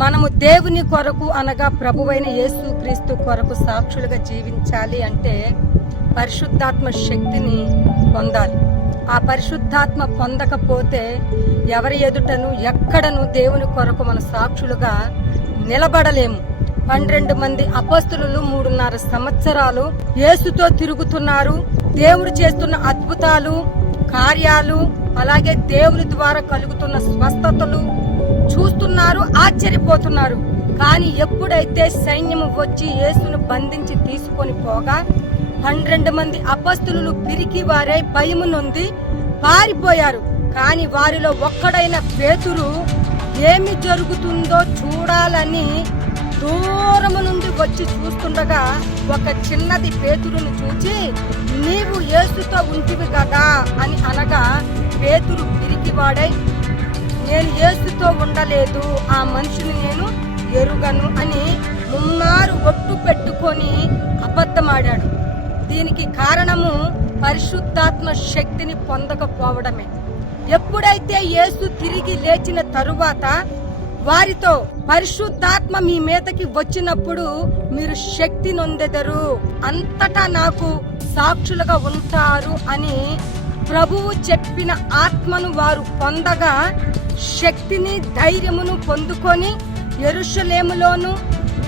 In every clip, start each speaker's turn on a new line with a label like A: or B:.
A: మనము దేవుని కొరకు అనగా ప్రభువైన యేసు క్రీస్తు కొరకు సాక్షులుగా జీవించాలి అంటే పరిశుద్ధాత్మ శక్తిని పొందాలి. ఆ పరిశుద్ధాత్మ పొందకపోతే ఎవరి ఎదుటను ఎక్కడను దేవుని కొరకు మన సాక్షులుగా నిలబడలేము. పన్నెండు మంది అపస్తులు మూడున్నర సంవత్సరాలు యేసుతో తిరుగుతున్నారు. దేవుడు చేస్తున్న అద్భుతాలు కార్యాలు అలాగే దేవుని ద్వారా కలుగుతున్న స్వస్థతలు చూస్తున్నారు ఆశ్చర్యపోతున్నారు. కానీ ఎప్పుడైతే సైన్యము వచ్చి యేసును బంధించి తీసుకొని పోగా పన్నెండు మంది అపస్తులు పిరికి వారై భయము నుండి పారిపోయారు. కానీ వారిలో ఒక్కడైన పేతురు ఏమి జరుగుతుందో చూడాలని దూరము నుండి వచ్చి చూస్తుండగా ఒక చిన్నది పేతురును చూచి నీవు యేసుతో ఉంటివి కదా? అని అనగా పేతురు పిరికివాడై నేను యేసుతో ఉండలేదు. ఆ మనిషిని నేను ఎరుగను అని ముమ్మారు ఒట్టు పెట్టుకొని అబద్ధమాడాడు. దీనికి కారణము పరిశుద్ధాత్మ శక్తిని పొందకపోవడమే. ఎప్పుడైతే యేసు తిరిగి లేచిన తరువాత వారితో పరిశుద్ధాత్మ మీ మీదకి వచ్చినప్పుడు మీరు శక్తి నొందెదరు. అంతటా నాకు సాక్షులుగా ఉంటారు అని ప్రభువు చెప్పిన ఆత్మను వారు పొందగా శక్తిని ధైర్యమును పొందుకొని ఎరుషలేములోను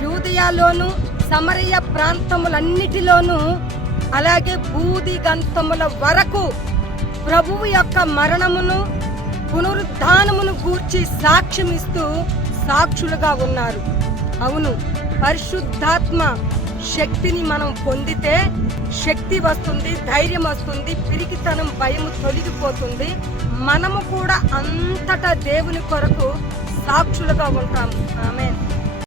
A: యూదయాలోను సమరయ ప్రాంతములన్నిటిలోనూ అలాగే బూది గంతముల వరకు ప్రభువు యొక్క మరణమును పునరుద్ధానమును గూర్చి సాక్ష్యమిస్తూ సాక్షులుగా ఉన్నారు. అవును పరిశుద్ధాత్మ శక్తిని మనం పొందితే శక్తి వస్తుంది ధైర్యం వస్తుంది పిరికితనం భయం తొలగిపోతుంది. మనము కూడా అంతటా దేవుని కొరకు సాక్షులుగా ఉంటాము. ఆమె